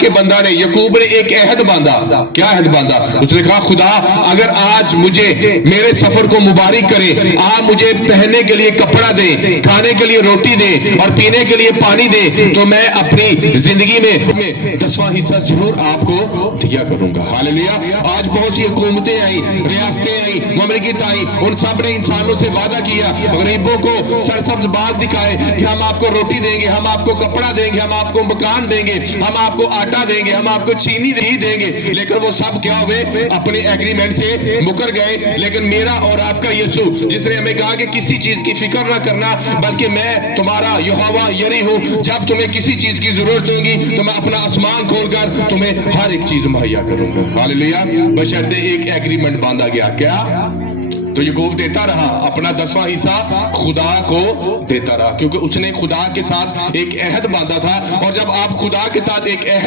के बंदा ने यकूब ने एक अहद बांधा। क्या अहद बांधा? उसने कहा खुदा अगर आज मुझे मेरे सफर को मुबारक करे, आप मुझे पहनने के लिए कपड़ा दे, खाने के लिए रोटी दे और पीने के लिए पानी दे, तो मैं अपनी जिंदगी में 10वां हिस्सा जरूर आपको दिया करूंगा। हालेलुया। आज बहुत सी हुकूमतें आई, रियासतें आई, ममलिकत आई, उन सब ने इंसानों से वादा किया, गरीबों को सरसब्ज बाग दिखाए कि हम आपको रोटी देंगे, हम आपको कपड़ा देंगे, हम आपको मकान देंगे, हम आपको आटा देंगे, हम आपको चीनी नहीं देंगे। लेकिन वो सब क्या हुए? अपने एग्रीमेंट से मुकर गए। लेकिन मेरा और आपका यीशु जिसने हमें कहा कि किसी चीज की फिक्र ना करना, बल्कि मैं तुम्हारा यहोवा यरी हूं, जब तुम्हें किसी चीज की जरूरत होगी तो मैं अपना आसमान खोलकर तुम्हें हर एक चीज मुहैया करूंगा। हालेलुया। बशर्ते एक एग्रीमेंट बांधा गया। क्या? तो याकूब देता रहा, अपना 10वां हिस्सा खुदा को देता रहा, क्योंकि उसने खुदा के साथ एक अहद बांधा था। और जब आप खुदा के साथ एक अहद